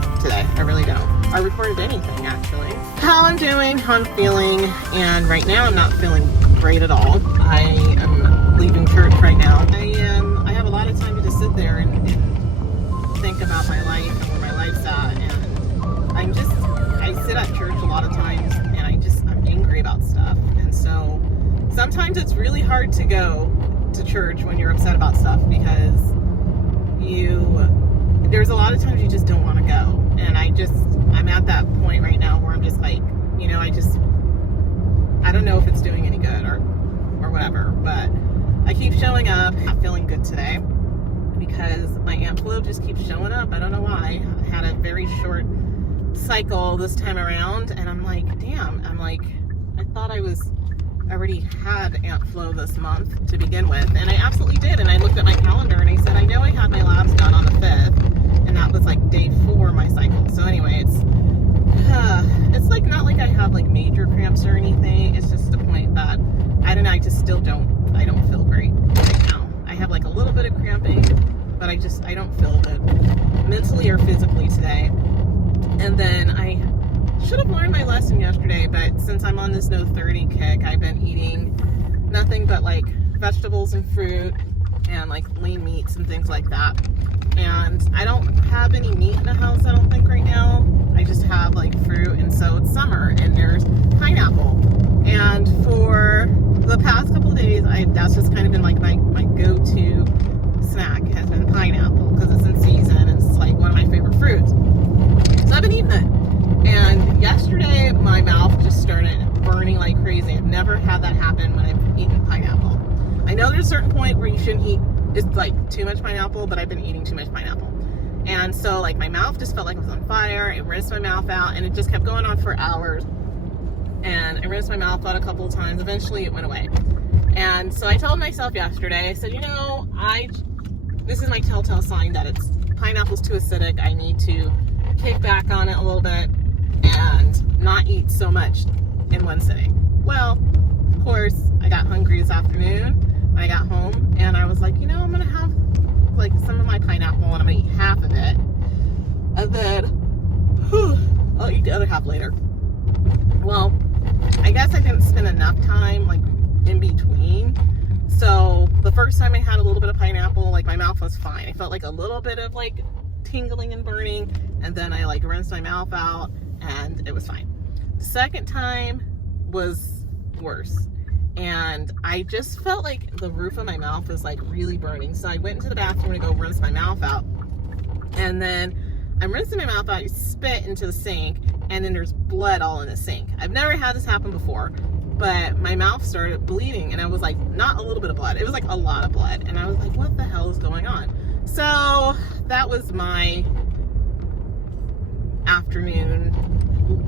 stuff today. I really don't. I recorded anything, actually. How I'm doing, how I'm feeling, and right now I'm not feeling great at all. I am leaving church right now. I have a lot of time to just sit there and think about my life and where my life's at, and I sit at church a lot of times, and I'm angry about stuff, and so sometimes it's really hard to go to church when you're upset about stuff, because there's a lot of times you just don't want to go, and I'm at that point right now where I'm just like, I don't know if it's doing any good or whatever, but I keep showing up. I'm feeling good today because my Aunt Flo just keeps showing up. I don't know why. I had a very short cycle this time around, and I'm like, damn, I thought I already had Aunt Flo this month to begin with, and I absolutely did. And I looked at my calendar and I said, I know I had my labs done on the 5th, and that was like day 4 of my cycle. So anyway, it's like not like I have like major cramps or anything. It's just the point that I don't know, I don't feel great right now. I have like a little bit of cramping, but I don't feel good mentally or physically today. And then I should have learned my lesson yesterday, but since I'm on this no 30 kick, I've been eating nothing but like vegetables and fruit and like lean meats and things like that. And I don't have any meat in the house, I don't think, right now. I just have like fruit, and so it's summer and there's pineapple. And for the past couple of days, that's just kind of been like my go-to snack has been pineapple, because it's in season and it's like one of my favorite fruits. So I've been eating it. And yesterday, my mouth just started burning like crazy. I've never had that happen when I've eaten pineapple. I know there's a certain point where you shouldn't eat, it's like too much pineapple, but I've been eating too much pineapple. And so like my mouth just felt like it was on fire. It rinsed my mouth out, and it just kept going on for hours. And I rinsed my mouth out a couple of times. Eventually it went away. And so I told myself yesterday, I said, this is my telltale sign that pineapple's too acidic. I need to kick back on it a little bit and not eat so much in one sitting. Well, of course, I got hungry this afternoon when I got home, and I was like, I'm gonna have like some of my pineapple, and I'm gonna eat half of it, and then I'll eat the other half later. Well, I guess I didn't spend enough time like in between. So the first time I had a little bit of pineapple, like my mouth was fine. I felt like a little bit of like tingling and burning, and then I like rinsed my mouth out and it was fine. The second time was worse, and I just felt like the roof of my mouth was like really burning. So I went into the bathroom to go rinse my mouth out, and then I'm rinsing my mouth out, I spit into the sink, and then there's blood all in the sink. I've never had this happen before, but my mouth started bleeding, and I was like, not a little bit of blood, it was like a lot of blood, and I was like, what the hell is going on? So that was my afternoon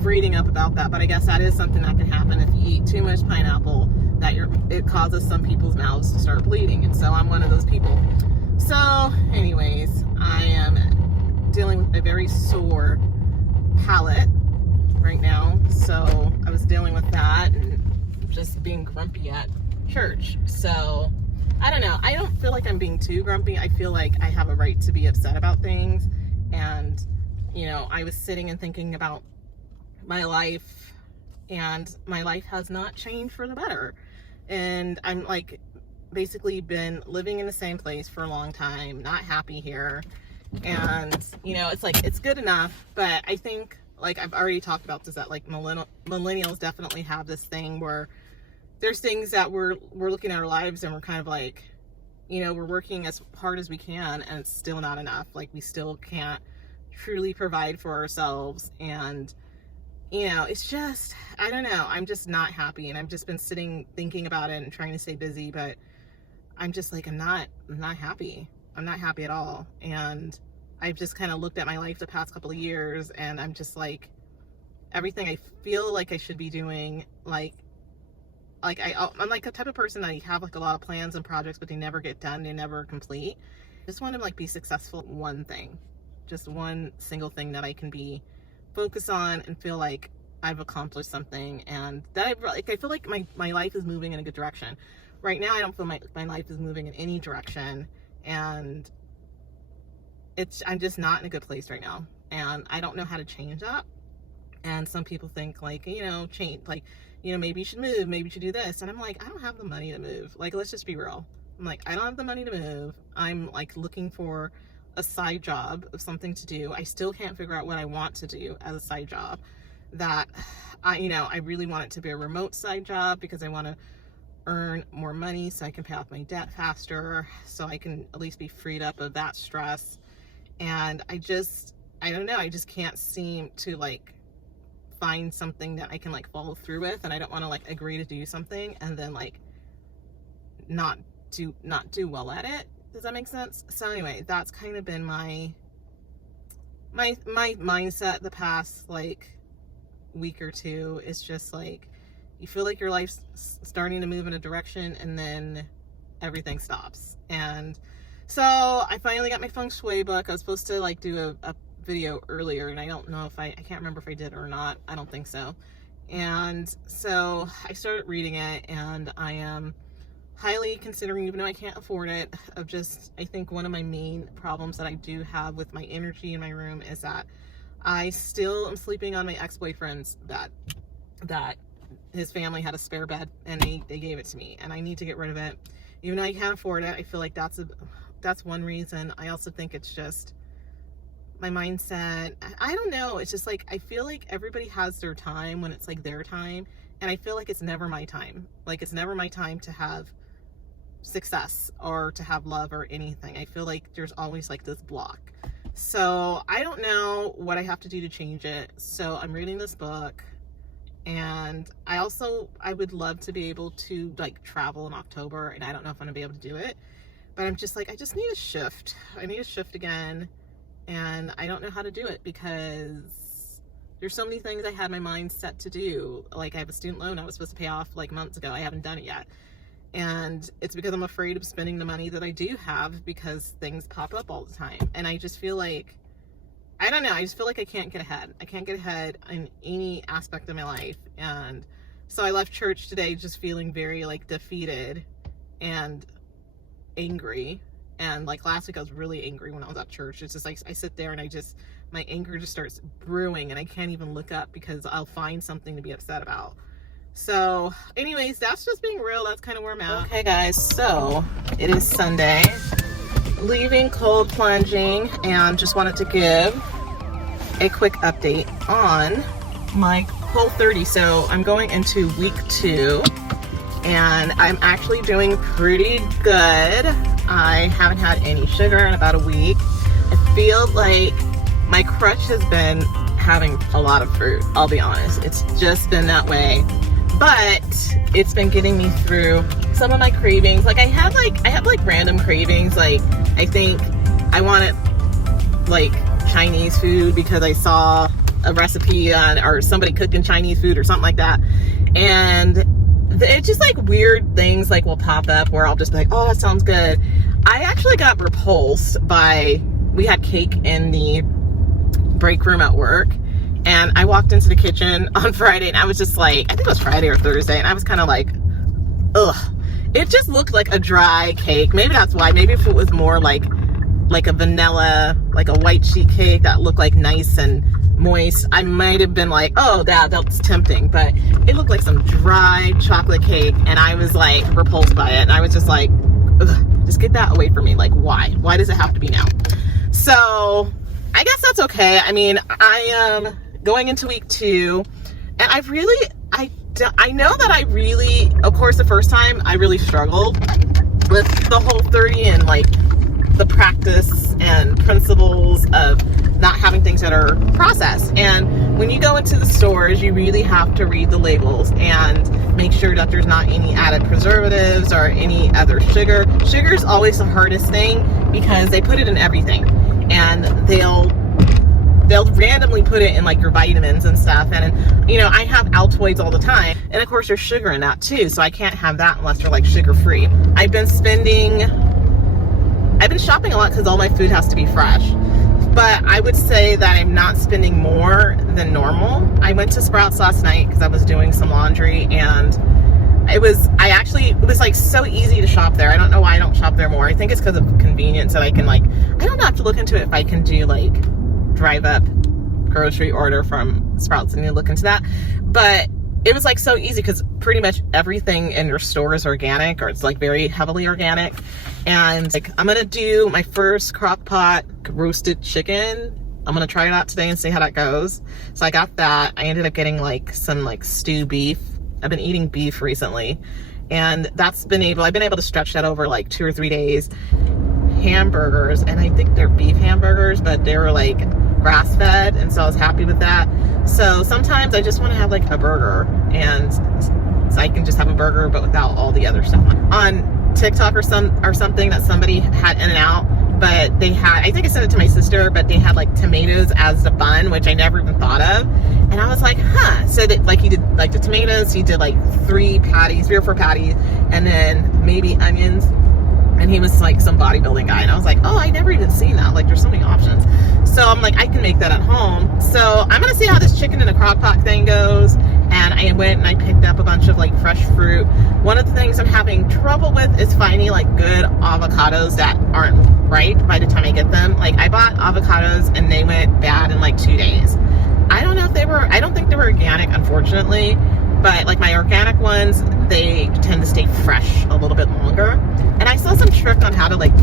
reading up about that. But I guess that is something that can happen if you eat too much pineapple, that it causes some people's mouths to start bleeding, and so I'm one of those people. So anyways, I am dealing with a very sore palate right now, so I was dealing with that and just being grumpy at church. So I don't know, I don't feel like I'm being too grumpy. I feel like I have a right to be upset about things, and I was sitting and thinking about my life, and my life has not changed for the better, and I'm like basically been living in the same place for a long time, not happy here, and it's like it's good enough. But I think, like I've already talked about this, that like millennials definitely have this thing where there's things that we're looking at our lives and we're kind of like, we're working as hard as we can, and it's still not enough. Like we still can't truly provide for ourselves, and it's just, I don't know, I'm just not happy, and I've just been sitting thinking about it and trying to stay busy, but I'm just like, I'm not happy. I'm not happy at all. And I've just kind of looked at my life the past couple of years, and I'm just like, everything I feel like I should be doing, I'm like a type of person that I have like a lot of plans and projects, but they never get done, they never complete. I just want to like be successful at one thing, just one single thing that I can be focused on and feel like I've accomplished something, and that I feel like my life is moving in a good direction. Right now I don't feel my life is moving in any direction, and I'm just not in a good place right now. and I don't know how to change that. And some people think like, you know, change, like, you know, maybe you should move, maybe you should do this. And I'm like, I don't have the money to move. Like, let's just be real. I'm like, I don't have the money to move. I'm like looking for a side job of something to do. I still can't figure out what I want to do as a side job. That I really want it to be a remote side job because I want to earn more money so I can pay off my debt faster, so I can at least be freed up of that stress. And I don't know, I just can't seem to like find something that I can like follow through with, and I don't want to like agree to do something and then like not do well at it. Does that make sense? So anyway, that's kind of been my mindset the past like week or two. Is just like, you feel like your life's starting to move in a direction and then everything stops. And so I finally got my Feng Shui book. I was supposed to like do a video earlier, and I don't know if I can't remember if I did or not. I don't think so. And so I started reading it, and I am highly considering, even though I can't afford it, of just, I think one of my main problems that I do have with my energy in my room is that I still am sleeping on my ex-boyfriend's bed. That his family had a spare bed and they gave it to me, and I need to get rid of it. Even though I can't afford it, I feel like that's one reason. I also think it's just my mindset. I don't know. It's just like, I feel like everybody has their time when it's like their time. And I feel like it's never my time. Like, it's never my time to have success or to have love or anything. I feel like there's always like this block. So I don't know what I have to do to change it. So I'm reading this book, and I would love to be able to like travel in October, and I don't know if I'm gonna be able to do it, but I'm just like, I just need a shift. I need a shift again. And I don't know how to do it because there's so many things I had my mind set to do. Like, I have a student loan I was supposed to pay off like months ago. I haven't done it yet. And it's because I'm afraid of spending the money that I do have, because things pop up all the time. And I just feel like, I don't know, I just feel like I can't get ahead. I can't get ahead in any aspect of my life. And so I left church today just feeling very like defeated and angry. And like last week I was really angry when I was at church. It's just like, I sit there and my anger just starts brewing, and I can't even look up because I'll find something to be upset about. So anyways, that's just being real. That's kind of where I'm at. Okay guys, so it is Sunday, leaving cold plunging, and just wanted to give a quick update on my Whole30. So I'm going into week 2, and I'm actually doing pretty good. I haven't had any sugar in about a week. I feel like my crutch has been having a lot of fruit, I'll be honest. It's just been that way. But it's been getting me through some of my cravings. Like I have like random cravings. Like, I think I wanted like Chinese food because I saw a recipe on, or somebody cooking Chinese food or something like that. And it's just like weird things like will pop up where I'll just be like, oh, that sounds good. I actually got repulsed by, we had cake in the break room at work, and I walked into the kitchen on Friday, and I was just like, I think it was Friday or Thursday, and I was kind of like, ugh. It just looked like a dry cake. Maybe that's why. Maybe if it was more like a vanilla, like a white sheet cake that looked like nice and moist, I might have been like, oh, that's tempting. But it looked like some dry chocolate cake, and I was like repulsed by it. And I was just like, ugh, just get that away from me. Like, why? Why does it have to be now? So I guess that's okay. I mean, I am going into week 2, and I know that I really, of course, the first time I really struggled with the Whole30 and like the practice and principles of not having things that are processed. And when you go into the stores, you really have to read the labels and make sure that there's not any added preservatives or any other sugar. Sugar is always the hardest thing because they put it in everything, and they'll randomly put it in like your vitamins and stuff. And you know, I have Altoids all the time, and of course there's sugar in that too, so I can't have that unless they're like sugar free. I've been shopping a lot because all my food has to be fresh, but I would say that I'm not spending more than normal. I went to Sprouts last night because I was doing some laundry, and it was like so easy to shop there. I don't know why I don't shop there more. I think it's because of convenience that I can like, I don't have to look into it if I can do like drive up grocery order from Sprouts. I need to look into that. But it was like so easy because pretty much everything in your store is organic, or it's like very heavily organic. And like, I'm gonna do my first crock pot roasted chicken. I'm gonna try it out today and see how that goes. So I got that. I ended up getting like some like stew beef. I've been eating beef recently, and I've been able to stretch that over like 2 or 3 days. Hamburgers, and I think they're beef hamburgers, but they were like grass fed, and so I was happy with that. So sometimes I just want to have like a burger, and so I can just have a burger but without all the other stuff. On TikTok or something that somebody had In-N-Out, but they had, I think I sent it to my sister, but they had like tomatoes as the bun, which I never even thought of. And I was like, huh. So that like he did like the tomatoes, he did like 3 or 4 patties, and then maybe onions. And he was like some bodybuilding guy, and I was like, oh, I never even seen that. Like, there's so many options. So I'm like, I can make that at home. So I'm gonna see how this chicken in a crock pot thing goes. And I went and I picked up a bunch of like fresh fruit. One of the things I'm having trouble with is finding like good avocados that aren't ripe by the time I get them. Like, I bought avocados and they went bad in like 2 days. I don't think they were organic, unfortunately. But like my organic ones, they tend to stay fresh a little bit longer. And I saw some trick on how to like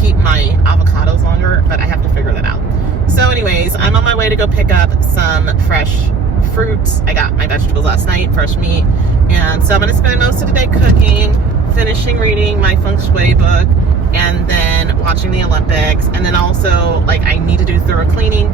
keep my avocados longer, but I have to figure that out. So anyways, I'm on my way to go pick up some fresh fruits. I got my vegetables last night, fresh meat. And so I'm gonna spend most of the day cooking, finishing reading my Feng Shui book, and then watching the Olympics. And then also like I need to do thorough cleaning.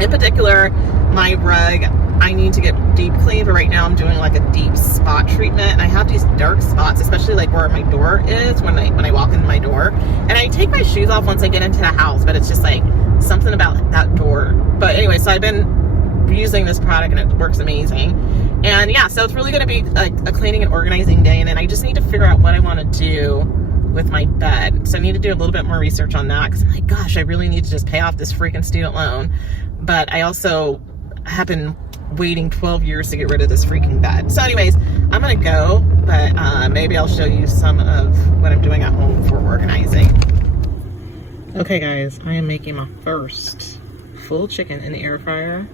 In particular, my rug, I need to get deep cleaned, but right now I'm doing like a deep spot treatment. And I have these dark spots, especially like where my door is when I walk in my door. And I take my shoes off once I get into the house, but it's just like something about that door. But anyway, so I've been using this product and it works amazing. And yeah, so it's really going to be a cleaning and organizing day. And then I just need to figure out what I want to do with my bed. So I need to do a little bit more research on that, because I'm like, gosh, I really need to just pay off this freaking student loan. But I also have been waiting 12 years to get rid of this freaking bed. So anyways, I'm gonna go, but maybe I'll show you some of what I'm doing at home for organizing. Okay guys, I am making my first full chicken in the air fryer,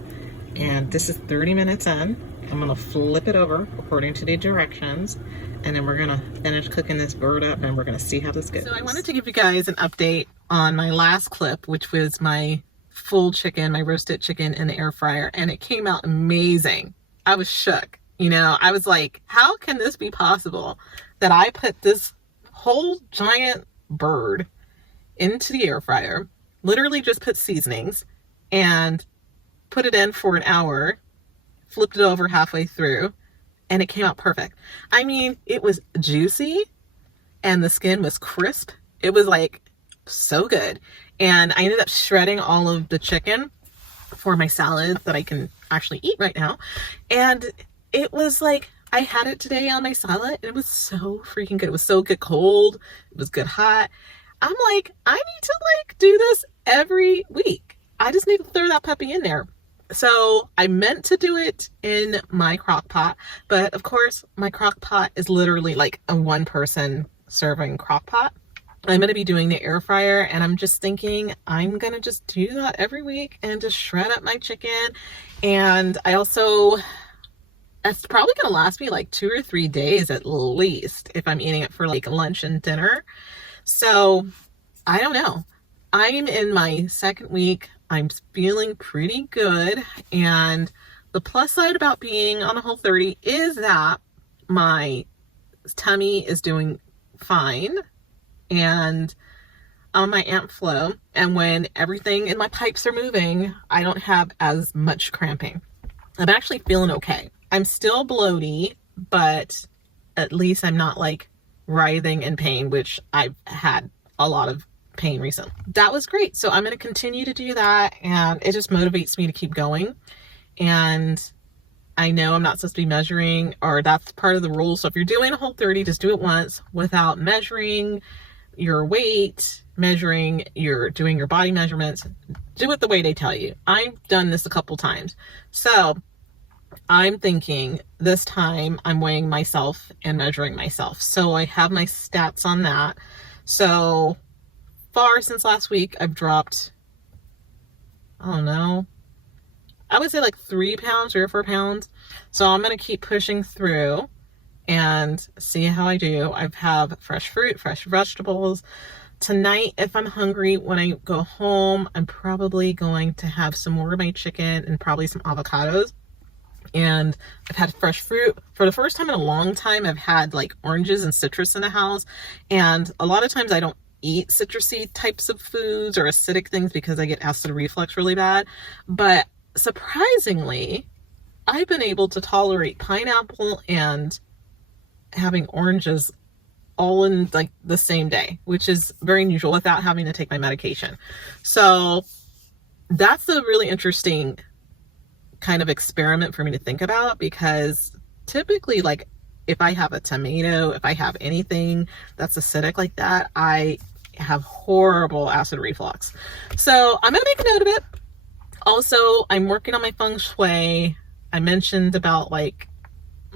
and this is 30 minutes in. I'm gonna flip it over according to the directions, and then we're gonna finish cooking this bird up, and we're gonna see how this goes. So I wanted to give you guys an update on my last clip, which was my full chicken, my roasted chicken in the air fryer, and it came out amazing. I was shook. You know, I was like, how can this be possible that I put this whole giant bird into the air fryer, literally just put seasonings and put it in for an hour, flipped it over halfway through, and it came out perfect. I mean, it was juicy and the skin was crisp. It was like so good. And I ended up shredding all of the chicken for my salad that I can actually eat right now. And it was like, I had it today on my salad, and it was so freaking good. It was so good cold. It was good hot. I'm like, I need to like do this every week. I just need to throw that puppy in there. So I meant to do it in my crock pot, but of course my crock pot is literally like a 1-person serving crock pot. I'm going to be doing the air fryer, and I'm just thinking I'm going to just do that every week and just shred up my chicken. And I also, that's probably going to last me like 2 or 3 days at least if I'm eating it for like lunch and dinner. So I don't know. I'm in my 2nd week. I'm feeling pretty good. And the plus side about being on a Whole30 is that my tummy is doing fine. And on my amp flow, and when everything in my pipes are moving, I don't have as much cramping. I'm actually feeling okay. I'm still bloaty, but at least I'm not like writhing in pain, which I've had a lot of pain recently. That was great. So I'm going to continue to do that, and it just motivates me to keep going. And I know I'm not supposed to be measuring, or that's part of the rule. So if you're doing a Whole30, just do it once without measuring your weight, doing your body measurements. Do it the way they tell you. I've done this a couple times. So I'm thinking this time I'm weighing myself and measuring myself. So I have my stats on that. So far since last week, I've dropped I don't know, I would say like 3 pounds, 3 or 4 pounds. So I'm going to keep pushing through and see how I do. I have fresh fruit, fresh vegetables. Tonight, if I'm hungry, when I go home, I'm probably going to have some more of my chicken and probably some avocados. And I've had fresh fruit. For the first time in a long time, I've had like oranges and citrus in the house. And a lot of times I don't eat citrusy types of foods or acidic things because I get acid reflux really bad. But surprisingly, I've been able to tolerate pineapple and having oranges all in like the same day, which is very unusual, without having to take my medication. So that's a really interesting kind of experiment for me to think about, because typically, like, if I have a tomato, if I have anything that's acidic like that, I have horrible acid reflux. So I'm gonna make a note of it. Also, I'm working on my Feng Shui. I mentioned about like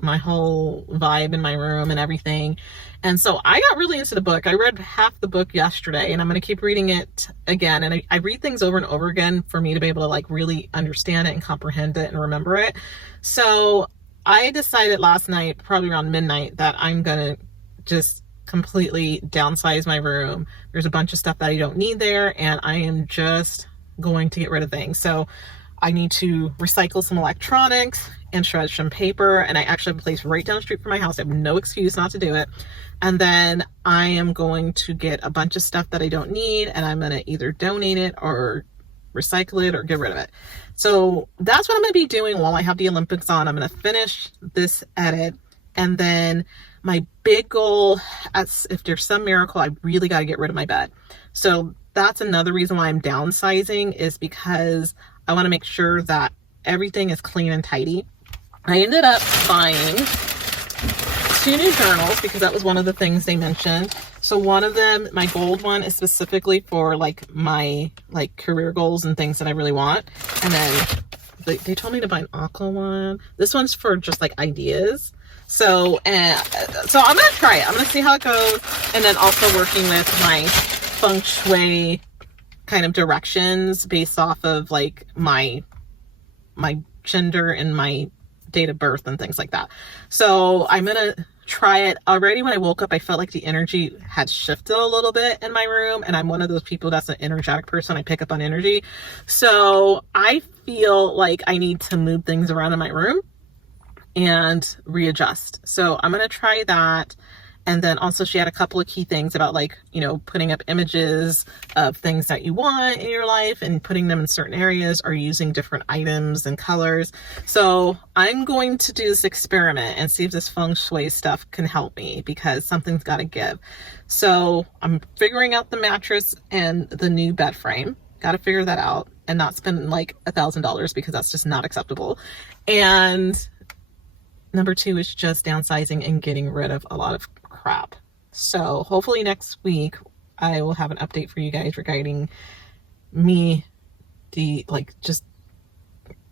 my whole vibe in my room and everything. And so I got really into the book. I read half the book yesterday, and I'm going to keep reading it again. And I read things over and over again for me to be able to like really understand it and comprehend it and remember it. So I decided last night, probably around midnight, that I'm going to just completely downsize my room. There's a bunch of stuff that I don't need there, and I am just going to get rid of things. So I need to recycle some electronics and shred some paper, and I actually have a place right down the street from my house. I have no excuse not to do it. And then I am going to get a bunch of stuff that I don't need, and I'm going to either donate it or recycle it or get rid of it. So that's what I'm going to be doing while I have the Olympics on. I'm going to finish this edit, and then my big goal, if there's some miracle, I really got to get rid of my bed. So that's another reason why I'm downsizing, is because I want to make sure that everything is clean and tidy. I ended up buying 2 new journals because that was one of the things they mentioned. So one of them, my gold one, is specifically for like my like career goals and things that I really want. And then they told me to buy an aqua one. This one's for just like ideas. So I'm going to try it. I'm going to see how it goes. And then also working with my Feng Shui kind of directions based off of like my gender and my date of birth and things like that. So I'm gonna try it. Already when I woke up, I felt like the energy had shifted a little bit in my room, and I'm one of those people that's an energetic person. I pick up on energy. So I feel like I need to move things around in my room and readjust. So I'm gonna try that. And then also she had a couple of key things about like, you know, putting up images of things that you want in your life and putting them in certain areas, or using different items and colors. So I'm going to do this experiment and see if this Feng Shui stuff can help me, because something's got to give. So I'm figuring out the mattress and the new bed frame. Got to figure that out and not spend like $1,000, because that's just not acceptable. And number 2 is just downsizing and getting rid of a lot of crap. So hopefully next week I will have an update for you guys regarding me just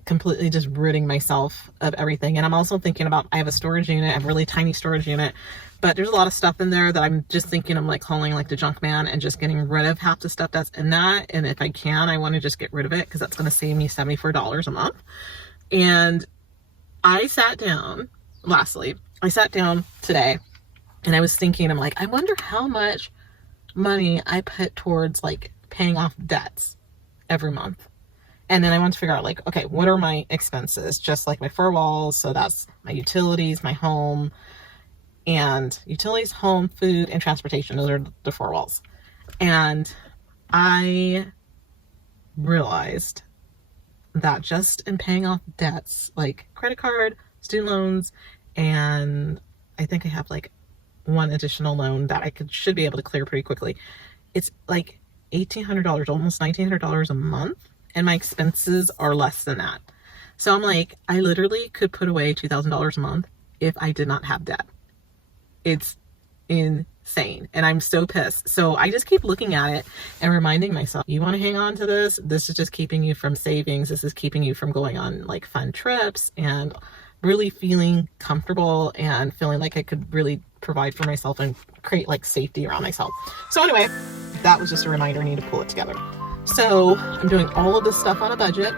completely just ridding myself of everything. And I'm also thinking about, I have a storage unit, I have a really tiny storage unit, but there's a lot of stuff in there that I'm just thinking I'm like calling like the junk man and just getting rid of half the stuff that's in that. And if I can, I want to just get rid of it, because that's going to save me $74 a month. And I sat down today and I was thinking, I'm like, I wonder how much money I put towards like paying off debts every month. And then I want to figure out like, okay, what are my expenses? Just like my 4 walls. So that's my utilities, my home, and utilities, home, food, and transportation. Those are the 4 walls. And I realized that just in paying off debts, like credit card, student loans, and I think I have like 1 additional loan that I should be able to clear pretty quickly. It's like $1,800, almost $1,900 a month, and my expenses are less than that. So I'm like, I literally could put away $2,000 a month if I did not have debt. It's insane, and I'm so pissed. So I just keep looking at it and reminding myself, you want to hang on to this? This is just keeping you from savings. This is keeping you from going on like fun trips and really feeling comfortable and feeling like I could really provide for myself and create like safety around myself. So anyway, that was just a reminder. I need to pull it together. So I'm doing all of this stuff on a budget,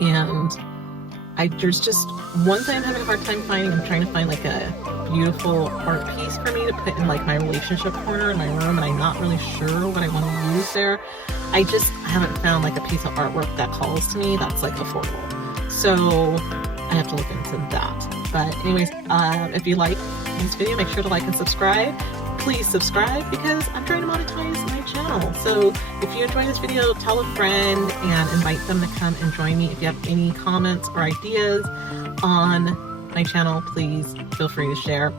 and there's just one thing I'm having a hard time finding. I'm trying to find like a beautiful art piece for me to put in like my relationship corner in my room, and I'm not really sure what I want to use there. I haven't found like a piece of artwork that calls to me that's like affordable. So I have to look into that. But anyways, if you like this video, make sure to like and subscribe. Please subscribe because I'm trying to monetize my channel. So if you enjoy this video, tell a friend and invite them to come and join me. If you have any comments or ideas on my channel, please feel free to share.